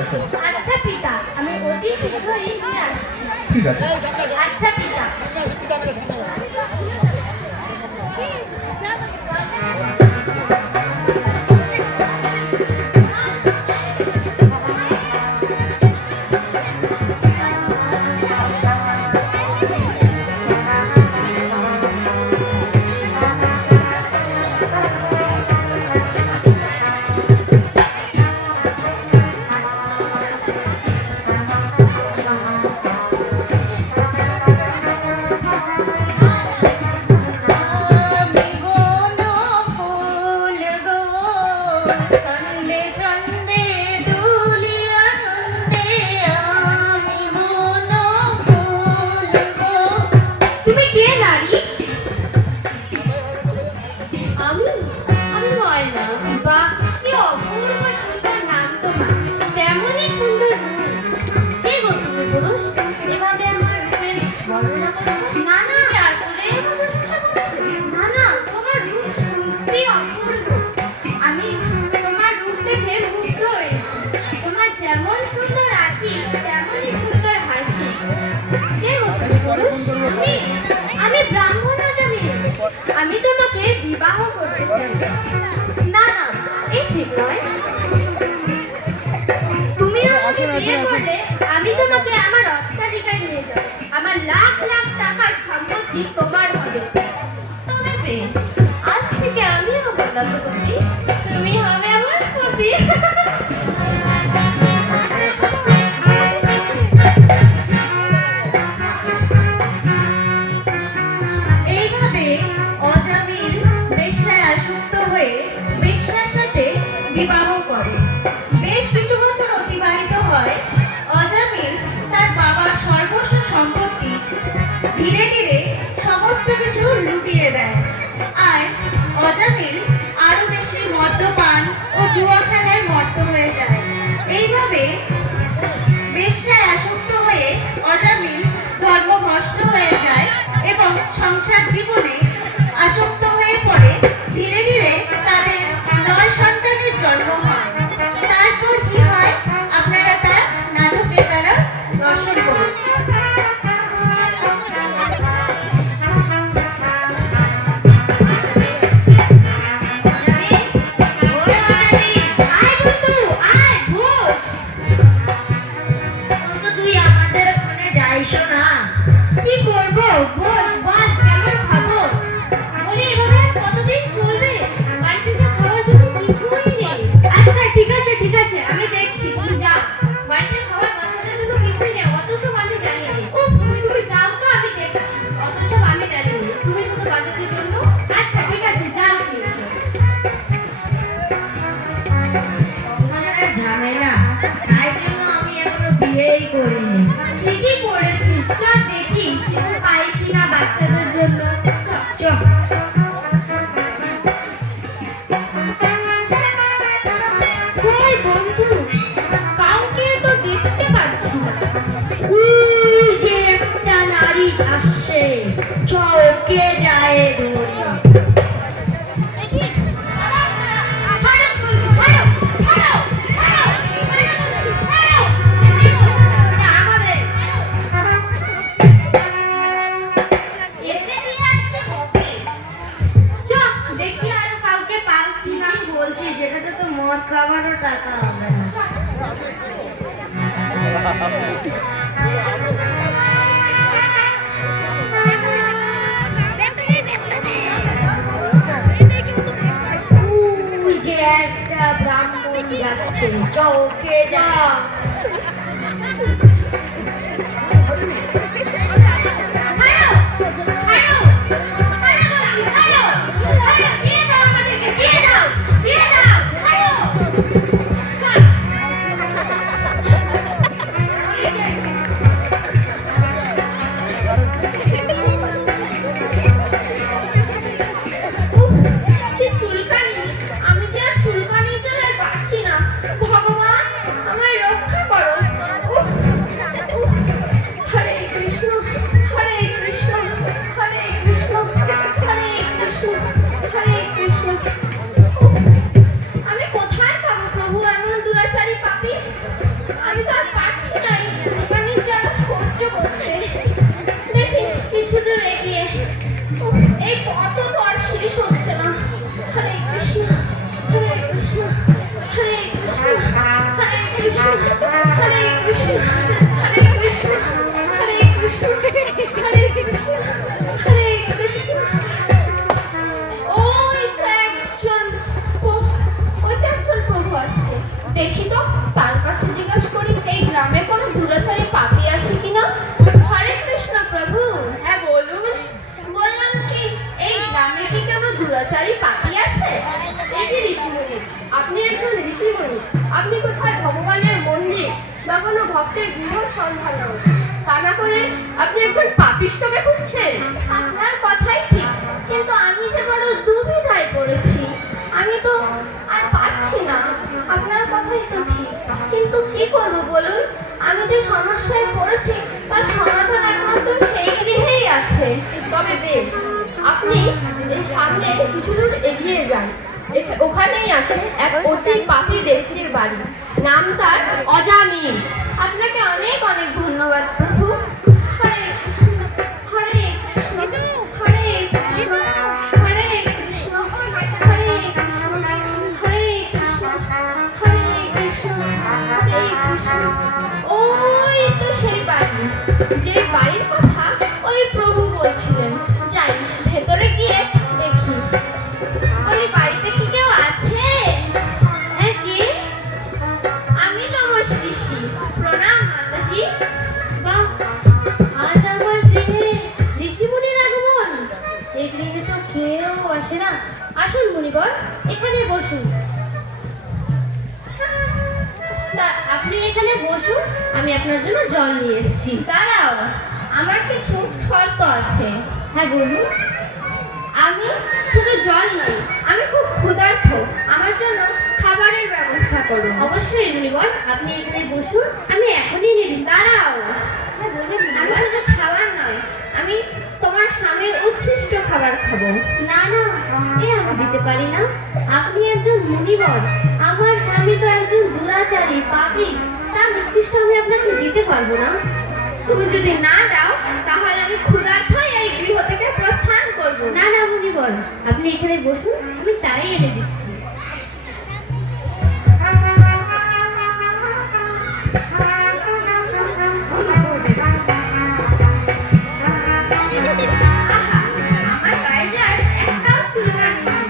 এসো। আচ্ছা পিতা, আমি অতি শীঘ্রই নিয়ে আসছি। ঠিক আছে। আচ্ছা পিতা। আমি ব্রাহ্মণ আমি তোমাকে বিবাহ করতে চাই। না না, এই ঠিক নয়। তুমি আমাকে বিয়ে করলে আমি তোমাকে আমার অট্টালিকায় নিয়ে যাব। আমার লাখ লাখ টাকার সম্পত্তি তোমার হবে। তবে বেশ, আজ থেকে আমি হব দশপতি, তুমি হবে আমার পতি। বিবাহ করে। বেশ কিছু বছর অতিবাহিত হয়। অজামিল তার বাবার সর্বস্ব সম্পত্তি ধীরে ধীরে সমস্ত কিছু লুটিয়ে দেয়। আর অজামিল আরো বেশি মদ্যপান ও জুয়া খেলায় মত্ত হয়ে যায়। এইভাবে বেশ্যায় আসক্ত হয়ে অজামিল ধর্মভ্রষ্ট হয়ে যায় এবং সংসার জীবনে আসক্ত হয়ে পড়ে। ধীরে ধীরে তাদের 9 সন্তানের জন্ম হয়। তারপর কি হয় আপনারা তার নাটকের দ্বারা দর্শন করুন। তুই আমাদের ওখানে যাইস না? কি করবো বস, বল কেমন খাবো? বলি এভাবে কতদিন চলবে? বাড়িতে খাওয়ার জন্য কিছুই নেই। আচ্ছা ঠিক আছে ঠিক আছে, আমি দেখছি, তুমি যাও। বাড়িতে খাবার বাচ্চাদের জন্য কিছুই নেই, অত সব আমি জানি না। তুমি যাও তো, আমি দেখছি। অত সব আমি জানি না, তুমি শুধু বাচ্চাদের জন্য। আচ্ছা ঠিক আছে, যাও তুমি। সংসারের ঝামেলা, তাই জন্য আমি এখনো বিয়েই করিনি। ঠিকই করেছিস, চল দেখি কিছু পাই কিনা বাচ্চাদের জন্য। চল। কই বন্ধু, কাউকে তো দেখতে পাচ্ছি না। ওই যে একটা নারী আসছে, চৌকে যায় ধরি। সেটাতে তো মদ খাবারও টাকা হবে না। যে একটা ব্রাহ্মণ যাচ্ছে, চৌকে যা। দেখি তো তার কাছে জিজ্ঞাসা করি এই গ্রামে কোনো দুরাচারী পাপী আছে কিনা। হরে কৃষ্ণ প্রভু। হ্যাঁ বলুন। বললাম কি এই গ্রামে কি কোনো দুরাচারী পাপী আছে? এই যে ঋষিমণি, আপনি একজন ঋষিমণি, আপনি কোথায় ভগবানের মন্দির বা কোনো ভক্তের গৃহ সন্ধান তা না করে আপনি একজন পাপিষ্ঠকে খুঁজছেন। আপনার কথাই ঠিক, কিন্তু আমি যে বড় দুবিধায় পড়েছি। আমি তো আর পাচ্ছি না। আপনার কথাই তো ঠিক, কিন্তু কি করব বলুন? আমি যে সমস্যায় পড়েছি তার সমাধান একমাত্র সেই গৃহেই আছে। তবে বেশ, আপনি এই সামনে কিছু দূর এগিয়ে যান। ওখানেই আছে এক অতি পাপী ব্যক্তির বাড়ি, নাম তার অজামিল। আপনাকে অনেক অনেক ধন্যবাদ প্রভু। হরে কৃষ্ণ, হরে কৃষ্ণ, হরে কৃষ্ণ, হরে কৃষ্ণ, হরে কৃষ্ণ, হরে কৃষ্ণ, হরে কৃষ্ণ, হরে কৃষ্ণ। ওই তো সেই বাড়ি, যে বাড়ির কথা ওই প্রভু বলছিলেন। যাই ভেতরে গিয়ে দেখি ওই বাড়িতে কি কেউ আছে। হ্যাঁ, কে? আমি নমস ঋষি। প্রণাম মাতাজি। বাহ, আজ আমার গৃহে ঋষিমুনির আগমন। এই গৃহে তো কেউ আসে না। আসুন মুনিবর, এখানে বসুন। তা আপনি এখানে বসুন, আমি আপনার জন্য জল নিয়ে এসেছি। দাঁড়াও, আমার কিছু শর্ত আছে। হ্যাঁ বলুন। আমি শুধু জল নই, আমি খুব ক্ষুধার্ত। আমার জন্য খাবারের ব্যবস্থা করুন। অবশ্যই মুনিবর, আপনি এখানে বসুন, আমি এখনই নিয়ে দিই। দাঁড়াও, হ্যাঁ বলুন আমি মুনিবর। শুধু খাবার নয়, আমি তোমার স্বামীর উচ্ছিষ্ট খাবার খাবো। না না, এ আমি দিতে পারি না। আপনি একজন মুনিবর, আমার স্বামী তো একজন দুরাচারী পাপী, তার উচ্ছিষ্ট আমি আপনাকে দিতে পারবো না। তুমি যদি না দাও তাহলে আমি ক্ষুধার্তই এই গৃহ থেকে প্রস্থান করব। না না মুনিবর, আপনি এখানে বসুন, আমি তাই এনে দিচ্ছি। আমার গায়ে যে আর একটাও চুলকানি নেই।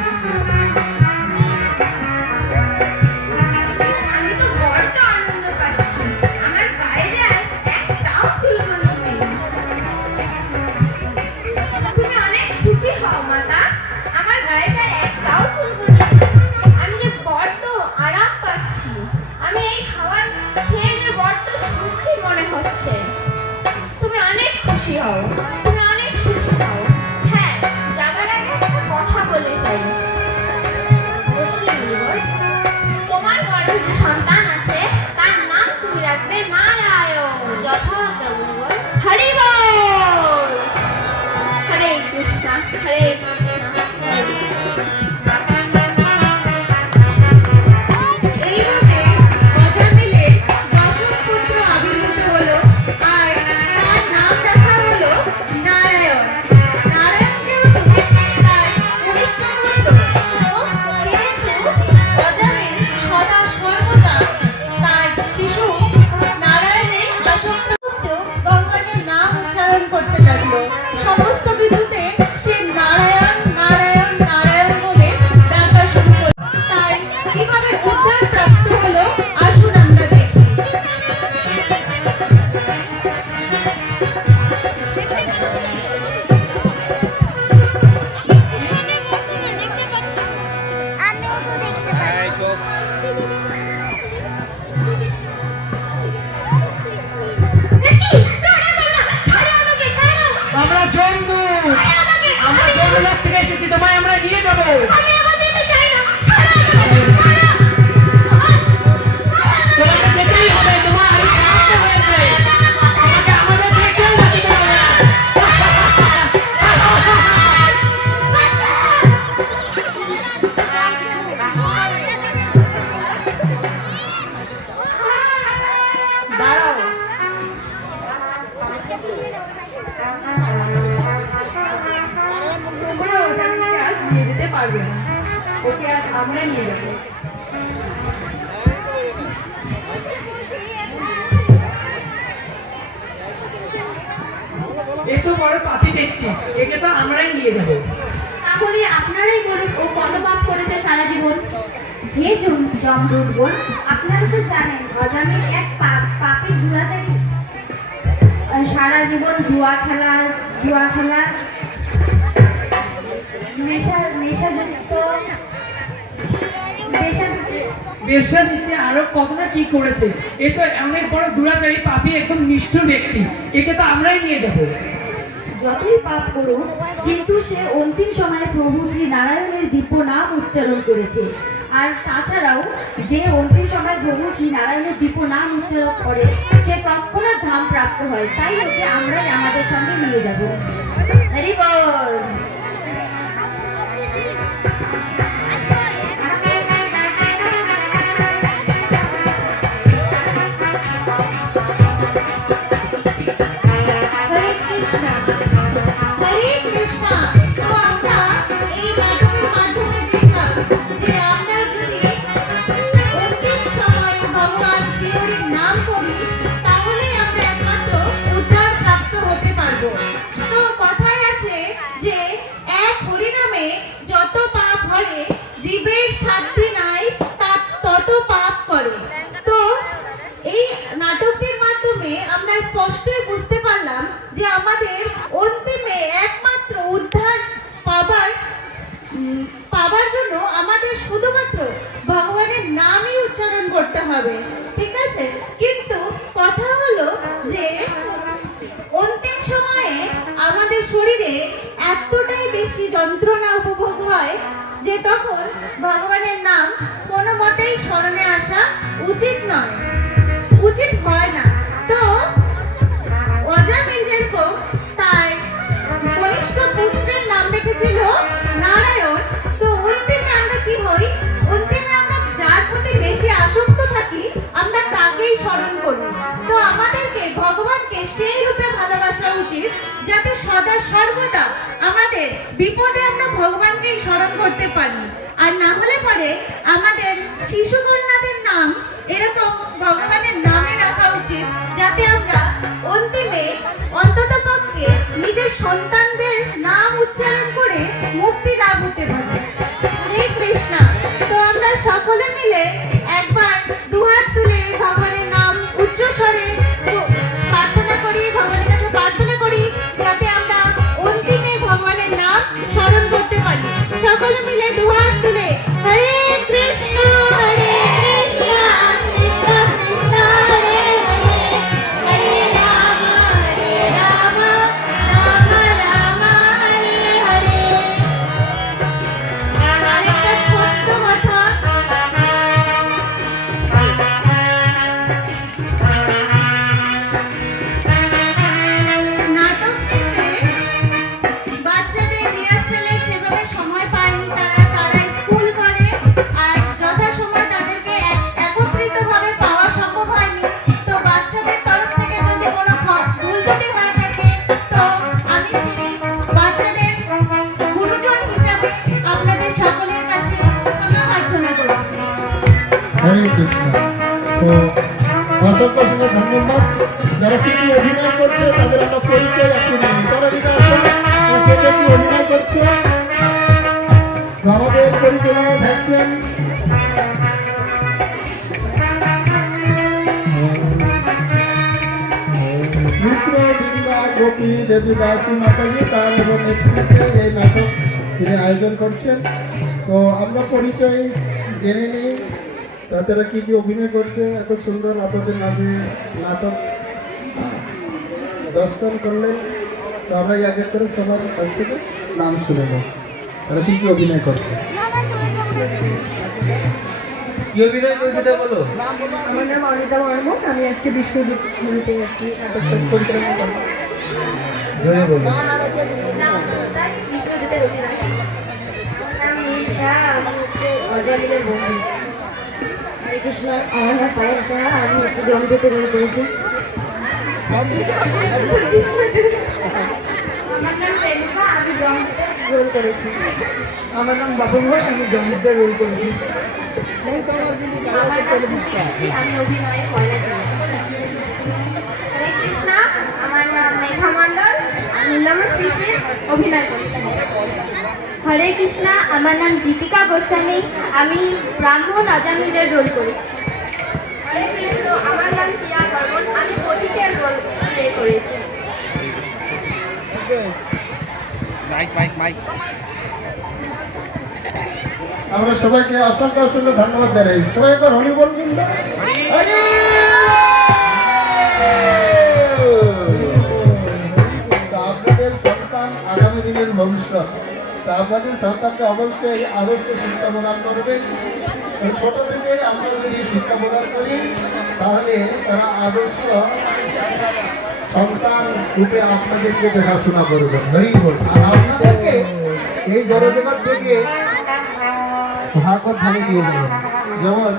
আমি তো বড্ড আনন্দ পাচ্ছি। আমার গায়ে যে আর একটাও চুলকানি নেই। তুমি অনেক সুখী হও মাতা। আমার গায়ে যে আর একটাও চুলকানি নেই। আমি যে বড্ড আরাম পাচ্ছি। আমি এই খাবার খেয়ে যে বড্ড সুখী মনে হচ্ছে। তুমি অনেক খুশি হও, তুমি অনেক সুখী হও। হ্যাঁ, যাবার আগে একটা কথা বলে যাই। অবশ্যই মুনিবর। তোমার গর্ভে যে সন্তান আছে তার নাম তুমি রাখবে নারায়ণ। যথাজ্ঞা মুনিবর। হরি বল। হরে কৃষ্ণ, হরে কৃষ্ণ, হরে কৃষ্ণ। এইভাবে অজামিলের দশম পুত্র আবির্ভূত হলো, আর তার নাম রাখা হলো নারায়ণ। নারায়ণ যেহেতু তার কনিষ্ঠ পুত্র, তো সেহেতু অজামিল সদা সর্বদা তার শিশু নারায়ণের আসক্ত হতেও ভগবানের নাম উচ্চারণ করতে লাগলো। সমস্ত কিছুতে সে নারায়ণ নারায়ণ নারায়ণ বলে ডাকা শুরু করলো। তাই কিভাবে উদ্ধার প্রাপ্ত হলো আসুন আমরা দেখি। আমিও তো দেখতে পাচ্ছি। আমরা জন্তু, আমরা জন্মলোক থেকে এসেছি, তোমায় আমরা নিয়ে যাবো। তোমাকে যেতেই হবে, তোমার এই সাহায্য হয়েছে, তোমাকে আমাদের দিয়ে কেউ বাঁচাতে পারবে না। দাঁড়াও, তোমরা ওজামিলকে আজ নিয়ে যেতে পারবে না। ওকে আজ আমরা নিয়ে যাবো। এ তো বড় পাপী ব্যক্তি, একে তো আমরাই নিয়ে যাবো। তাহলে আপনারাই বলুন, ও কত পাপ করেছে সারা জীবন? হে যমদূতগণ, আপনারা তো জানেন অজামিল এক পাপী দুরাচারী। সারা জীবন জুয়া খেলা নেশাযুক্ত বেশ্যা দিতে আরো কত না কি করেছে। এ তো অনেক বড় দুরাচারী পাপী, একদম নিষ্ঠুর ব্যক্তি। একে তো আমরাই নিয়ে যাব। যতই পাপ করুক, কিন্তু সে অন্তিম সময়ে প্রভু শ্রী নারায়ণের দিব্য নাম উচ্চারণ করেছে। আর তাছাড়াও যে অন্তিম সময় প্রভু শ্রী নারায়ণের দিব্য নাম উচ্চারণ করে সে তৎক্ষণাৎ ধাম প্রাপ্ত হয়। তাই ওকে আমরাই আমাদের সঙ্গে নিয়ে যাব। হরি বল। হরে কৃষ্ণ, হরে কৃষ্ণ। তো আমরা এই নাটকের মাধ্যমে দেখলাম যে আমরা যদি অন্তিম সময়ে ভগবান শ্রীহরির নাম করি তাহলে আমরা একমাত্র উদ্ধার প্রাপ্ত হতে পারবো। তো কথায় আছে যে এক হরিনামে যত পাপ হরে, জীবের সাধ্যি নাই তার তত পাপ করে। তো এই নাটকের মাধ্যমে আমরা স্পষ্টই বুঝতে পারলাম যে আমাদের অন্তিমে একমাত্র উদ্ধার পাবার জন্য আমাদের শুধুমাত্র ভগবানের নামই উচ্চারণ করতে হবে, ঠিক আছে? কিন্তু কথা হলো যে অন্তিম সময়ে আমাদের শরীরে এতটাই বেশি যন্ত্রণা উপভোগ হয় যে তখন ভগবানের নাম কোনো মতেই স্মরণে আসা উচিত নয়, উচিত হয় না। তো অজামিল যেরকম তার কনিষ্ঠ পুত্রের নাম রেখেছিল নারায়ণ, তো অন্তিমে আমরা কি হই? অন্তিমে আমরা যার প্রতি বেশি আসক্ত থাকি আমরা তাকেই স্মরণ করি। তো আমাদেরকে ভগবানকে সেই রূপে ভালোবাসা উচিত যাতে সদা সর্বদা আমাদের বিপদে আমরা ভগবানকেই স্মরণ করতে পারি। আর না হলে পরে আমাদের শিশুকন্যাদের নাম এরকম ভগবানের নামে রাখা উচিত যাতে আমরা অন্তিমে অন্ততপক্ষে নিজের সন্তানদের নাম উচ্চারণ করে মুক্তি লাভ হতে পারি। হরে কৃষ্ণ। তো আমরা সকলে মিলে একবার দুহাত তুলে ভগবানের নাম উচ্চ স্বরে প্রার্থনা করি, ভগবানের কাছে প্রার্থনা করি যাতে আমরা অন্তিমে ভগবানের নাম স্মরণ করতে পারি। সকলে মিলে দুহাত তুলে হরে কৃষ্ণ, হরে কৃষ্ণ, কৃষ্ণ কৃষ্ণ হরে হরে, হরে রাম, রাম রাম হরে হরে। আরেকটা ছোট্ট কথা, নাটক দেখতে বাচ্চাদের রিহার্সালে সেভাবে সময় পায়নি, তারা স্কুল করে আর যথাসময় তাদেরকে একত্রিতভাবে পাওয়া সম্ভব হয়নি। তো বাচ্চাদের তরফ থেকে যদি কোনো ভুল ত্রুটি হয়ে থাকে তো আমি সেই বাচ্চাদের গুরুজন হিসাবে আপনাদের সকলের কাছে ক্ষমা প্রার্থনা করছি। হরে কৃষ্ণ। তো অসংখ্য ধন্যবাদ। যারা কি কি অভিনয় করছে তাদের আমরা পরিচয় একটু নিই। তারা দিকে আসুন, কে কে কি অভিনয় করছে। তো আমাদের পরিচালনায় থাকছেন মিত্র বিন্দা গোপী দেবী দাসী মাতাজি, তার এবং নেতৃত্বে এই নাটক তিনি আয়োজন করছেন। তো আমরা পরিচয় জেনে নিই তারা কি কি অভিনয় করছে। এত সুন্দর আপনাদের নামে নাটক দর্শন করলেন। তো আমরা আগে করে সবার কাছ থেকে নাম শুনে নেব তারা কি কি অভিনয় করছে। কি অভিনয় করছে বলো। আমার নাম অনিতা বর্মন, আমি আজকে বিশ্বজিৎ ছবিতে যাচ্ছি নাটকটা পরিচালনা করবো। জয় বলো। বিশ্বজিতের অভিনয়। অজামিলের বন্ধু। হরে কৃষ্ণ, আমার নাম পায়েল সাহা, আমি হচ্ছে জমদূতে রোল করেছি। আমার নাম রেণুকা, আমি জমদূতে রোল করেছি। আমার নাম বাবু ঘোষ, আমি জমিদার রোল করেছি। আমার নাম সুপ্রিয়া, আমি অভিনয়ে ময়লা করেছি। হরে কৃষ্ণ, আমার নাম মেঘা মণ্ডল, আমি নীলম শিশির অভিনয় করেছি। হরে কৃষ্ণা, আমার নাম দীপিকা গোস্বামী। আমি ব্রাহ্মণ অজামিলের রোল করেছি। হরে কৃষ্ণ, আমার নাম প্রিয়া বর্মন। আমি পথিকের রোল প্লে করেছি। আমরা সবাইকে অসংখ্য অসংখ্য ধন্যবাদ জানাই। সবাই একবার হরি বল কিন্তু আপনাদের সন্তান আগামী দিনের ভবিষ্যৎ। তা আপনাদের সন্তানকে অবশ্যই আদর্শ শিক্ষা প্রদান করবেন। ছোট থেকে আমরা যদি শিক্ষা প্রদান করি তাহলে তারা আদর্শ সন্তান রূপে আপনাদেরকে দেখাশোনা করবেন। হরি বল। আর আপনাদেরকে এই গরজগার থেকে ভাগবত ভালো দিয়ে দেবেন। যেমন